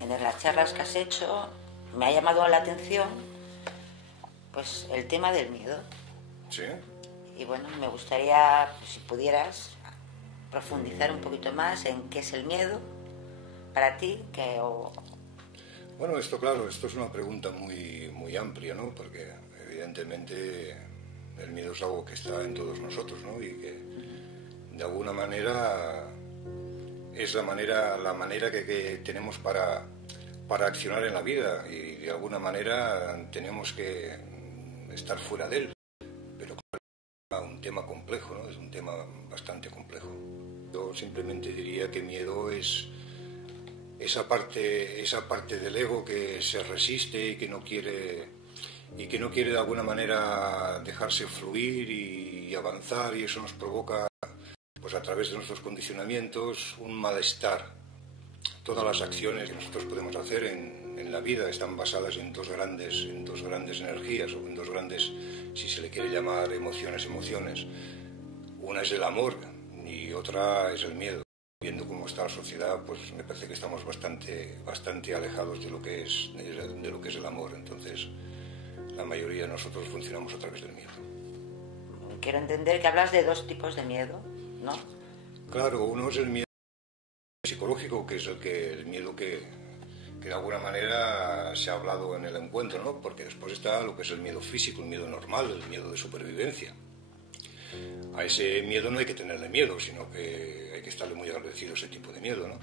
En las charlas que has hecho me ha llamado la atención pues el tema del miedo. Sí. Y bueno, me gustaría, pues, si pudieras profundizar un poquito más en qué es el miedo para ti, Bueno, esto es una pregunta muy amplia, ¿no? Porque evidentemente el miedo es algo que está en todos nosotros, ¿no? Y que de alguna manera es la manera que tenemos para accionar en la vida, y de alguna manera tenemos que estar fuera de él. Pero claro, es un tema complejo, ¿no? Es un tema bastante complejo. Yo simplemente diría que miedo es esa parte del ego que se resiste y que no quiere de alguna manera dejarse fluir y avanzar, y eso nos provoca, pues a través de nuestros condicionamientos, un malestar. Todas las acciones que nosotros podemos hacer en la vida están basadas en dos grandes energías, o en dos grandes, si se le quiere llamar, emociones. Una es el amor y otra es el miedo. Viendo cómo está la sociedad, pues me parece que estamos bastante alejados de lo que es el amor. Entonces, la mayoría de nosotros funcionamos a través del miedo. Quiero entender que hablas de dos tipos de miedo, ¿no? Claro, uno es el miedo psicológico, que es el miedo que de alguna manera se ha hablado en el encuentro, ¿no? Porque después está lo que es el miedo físico, el miedo normal, el miedo de supervivencia. A ese miedo no hay que tenerle miedo, sino que hay que estarle muy agradecido a ese tipo de miedo, ¿no?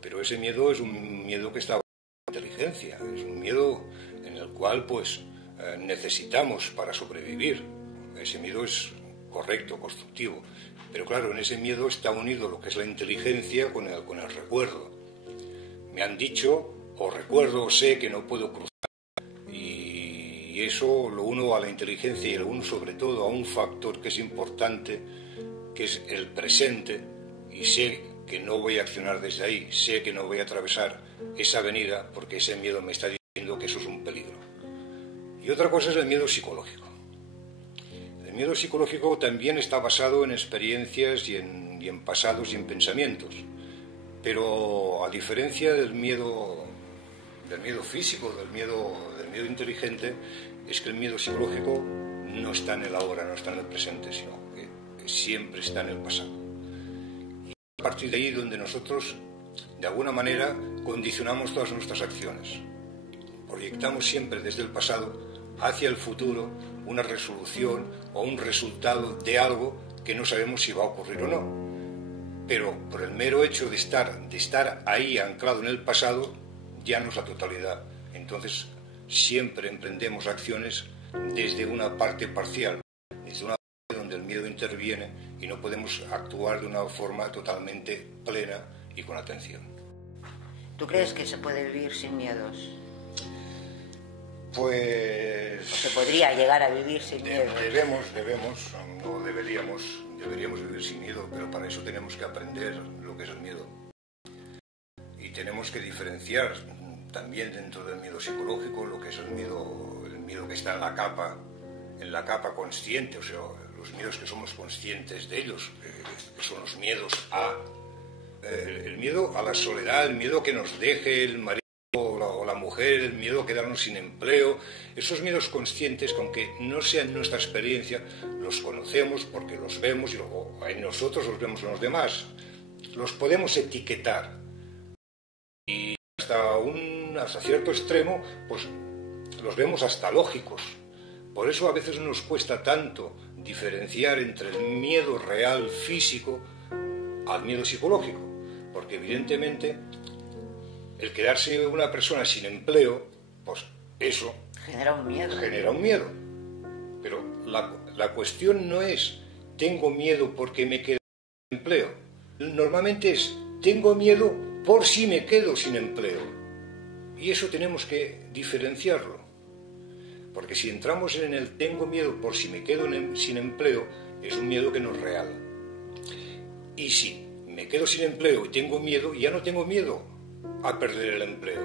Pero ese miedo es un miedo que está basado en la inteligencia, es un miedo en el cual pues necesitamos para sobrevivir. Ese miedo es correcto, constructivo, pero claro, en ese miedo está unido lo que es la inteligencia con el recuerdo. Me han dicho, o recuerdo, o sé que no puedo cruzar, y eso lo uno a la inteligencia, y lo uno sobre todo a un factor que es importante, que es el presente, y sé que no voy a accionar desde ahí, sé que no voy a atravesar esa avenida porque ese miedo me está diciendo que eso es un peligro. Y otra cosa es el miedo psicológico. El miedo psicológico también está basado en experiencias y en pasados y en pensamientos, pero a diferencia del miedo físico, del miedo inteligente, es que el miedo psicológico no está en el ahora, no está en el presente, sino que siempre está en el pasado. Y a partir de ahí donde nosotros, de alguna manera, condicionamos todas nuestras acciones. Proyectamos siempre desde el pasado hacia el futuro una resolución o un resultado de algo que no sabemos si va a ocurrir o no. Pero por el mero hecho de estar ahí anclado en el pasado, ya no es la totalidad. Entonces siempre emprendemos acciones desde una parte parcial, desde una parte donde el miedo interviene y no podemos actuar de una forma totalmente plena y con atención. ¿Tú crees que se puede vivir sin miedos? Pues... ¿O se podría llegar a vivir sin miedo? Deberíamos vivir sin miedo, pero para eso tenemos que aprender lo que es el miedo. Y tenemos que diferenciar también dentro del miedo psicológico lo que es el miedo que está en la capa consciente, o sea, los miedos que somos conscientes de ellos, que son los miedos el miedo a la soledad, el miedo que nos deje el marido o la mujer, el miedo a quedarnos sin empleo. Esos miedos conscientes, que aunque no sean nuestra experiencia, los conocemos porque los vemos y luego en nosotros los vemos en los demás. Los podemos etiquetar y hasta cierto extremo pues los vemos hasta lógicos. Por eso a veces nos cuesta tanto diferenciar entre el miedo real físico al miedo psicológico, porque evidentemente el quedarse una persona sin empleo, pues eso genera un miedo. Pero la cuestión no es tengo miedo porque me quedo sin empleo. Normalmente es tengo miedo por si me quedo sin empleo. Y eso tenemos que diferenciarlo. Porque si entramos en el tengo miedo por si me quedo sin empleo, es un miedo que no es real. Y si me quedo sin empleo y tengo miedo, ya no tengo miedo a perder el empleo.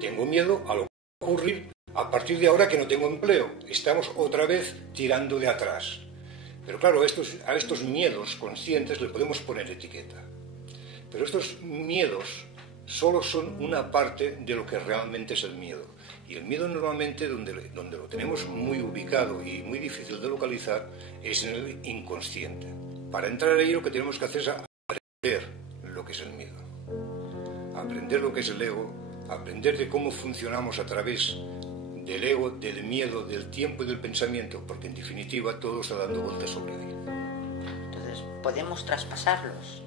Tengo miedo a lo que va a ocurrir A partir de ahora que no tengo empleo, estamos otra vez tirando de atrás. Pero claro, a estos miedos conscientes le podemos poner etiqueta. Pero estos miedos solo son una parte de lo que realmente es el miedo. Y el miedo normalmente, donde lo tenemos muy ubicado y muy difícil de localizar, es en el inconsciente. Para entrar ahí lo que tenemos que hacer es aprender lo que es el miedo. Aprender lo que es el ego, aprender de cómo funcionamos a través del ego, del miedo, del tiempo y del pensamiento, porque en definitiva todo está dando vueltas sobre ahí. Entonces, ¿podemos traspasarlos?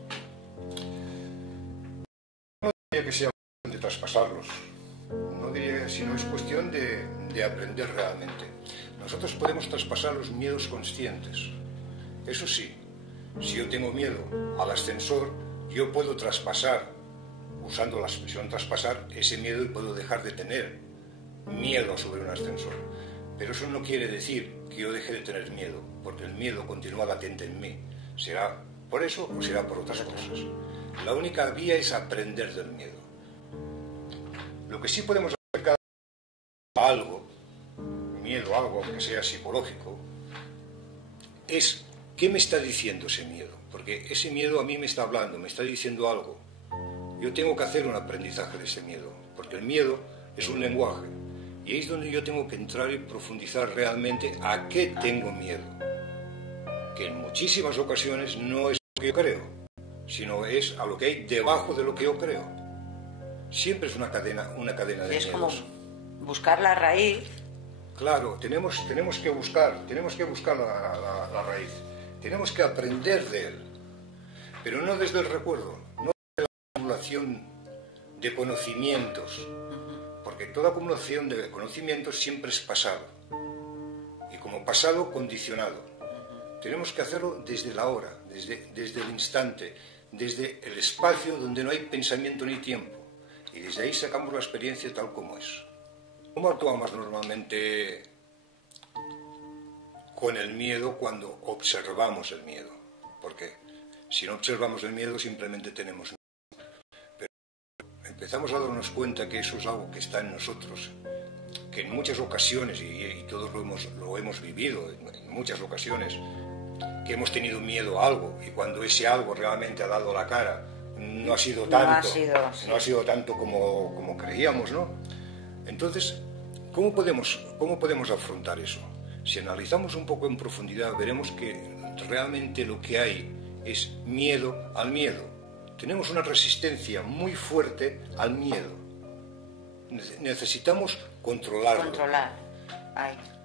No diría que sea cuestión de traspasarlos, no diría, sino es cuestión de aprender realmente. Nosotros podemos traspasar los miedos conscientes. Eso sí, si yo tengo miedo al ascensor, yo puedo traspasar, usando la expresión traspasar, ese miedo y puedo dejar de tener miedo a subir un ascensor. Pero eso no quiere decir que yo deje de tener miedo, porque el miedo continúa latente en mí. Será por eso o será por otras cosas. La única vía es aprender del miedo. Lo que sí podemos hacer cada algo, miedo, algo que sea psicológico, es ¿qué me está diciendo ese miedo? Porque ese miedo a mí me está hablando, me está diciendo algo. Yo tengo que hacer un aprendizaje de ese miedo, porque el miedo es un lenguaje. Y ahí es donde yo tengo que entrar y profundizar realmente a qué tengo miedo. Que en muchísimas ocasiones no es lo que yo creo, sino es a lo que hay debajo de lo que yo creo. Siempre es una cadena de miedos. Es como buscar la raíz. Claro, tenemos que buscar la raíz. Tenemos que aprender de él. Pero no desde el recuerdo, no desde la acumulación de conocimientos. Porque toda acumulación de conocimientos siempre es pasado. Y como pasado, condicionado. Tenemos que hacerlo desde la hora, desde el instante, desde el espacio donde no hay pensamiento ni tiempo. Y desde ahí sacamos la experiencia tal como es. ¿Cómo actuamos normalmente con el miedo cuando observamos el miedo? Porque si no observamos el miedo simplemente tenemos miedo. Pero empezamos a darnos cuenta que eso es algo que está en nosotros, que en muchas ocasiones, y todos lo hemos vivido en muchas ocasiones, que hemos tenido miedo a algo, y cuando ese algo realmente ha dado la cara, no ha sido tanto como creíamos, ¿no? Entonces, ¿cómo podemos afrontar eso? Si analizamos un poco en profundidad, veremos que realmente lo que hay es miedo al miedo. Tenemos una resistencia muy fuerte al miedo. Necesitamos controlarlo.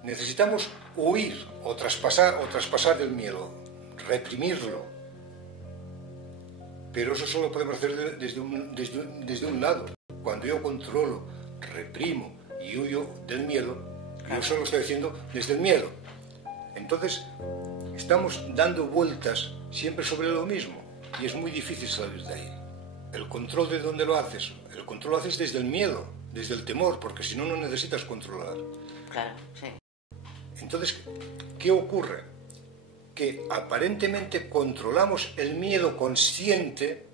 Necesitamos huir o traspasar del miedo, reprimirlo. Pero eso solo podemos hacer desde un lado. Cuando yo controlo, reprimo y huyo del miedo, yo solo estoy haciendo desde el miedo. Entonces, estamos dando vueltas siempre sobre lo mismo y es muy difícil salir de ahí. ¿El control de dónde lo haces? El control lo haces desde el miedo, desde el temor, porque si no, no necesitas controlar. Claro, sí. Entonces, ¿qué ocurre? Que aparentemente controlamos el miedo consciente,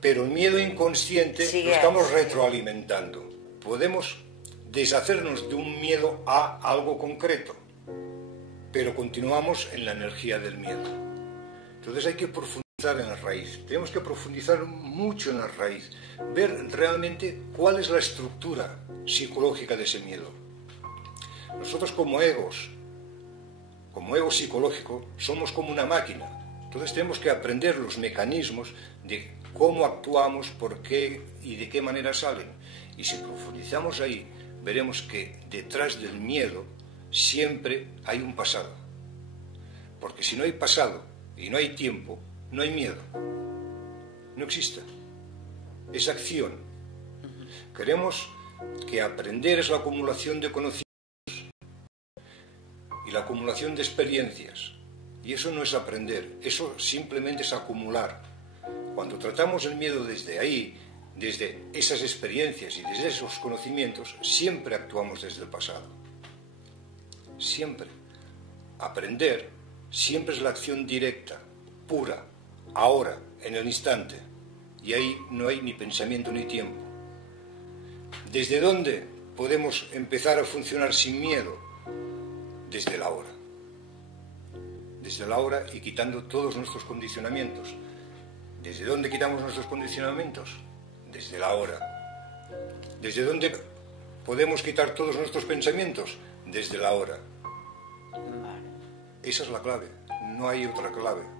pero el miedo inconsciente lo estamos retroalimentando. Podemos deshacernos de un miedo a algo concreto, pero continuamos en la energía del miedo. Entonces hay que profundizar en la raíz. Tenemos que profundizar mucho en la raíz, ver realmente cuál es la estructura psicológica de ese miedo. Nosotros como ego psicológico, somos como una máquina. Entonces tenemos que aprender los mecanismos de cómo actuamos, por qué y de qué manera salen. Y si profundizamos ahí, veremos que detrás del miedo siempre hay un pasado. Porque si no hay pasado y no hay tiempo, no hay miedo. No existe. Es acción. Queremos que aprender es la acumulación de conocimientos y la acumulación de experiencias. Y eso no es aprender, eso simplemente es acumular. Cuando tratamos el miedo desde ahí, desde esas experiencias y desde esos conocimientos, siempre actuamos desde el pasado. Siempre. Aprender siempre es la acción directa, pura, ahora, en el instante. Y ahí no hay ni pensamiento ni tiempo. ¿Desde dónde? podemos empezar a funcionar sin miedo? Desde la hora. Desde la hora y quitando todos nuestros condicionamientos. ¿Desde dónde quitamos nuestros condicionamientos? Desde la hora. ¿Desde dónde podemos quitar todos nuestros pensamientos? Desde la hora. Esa es la clave, no hay otra clave.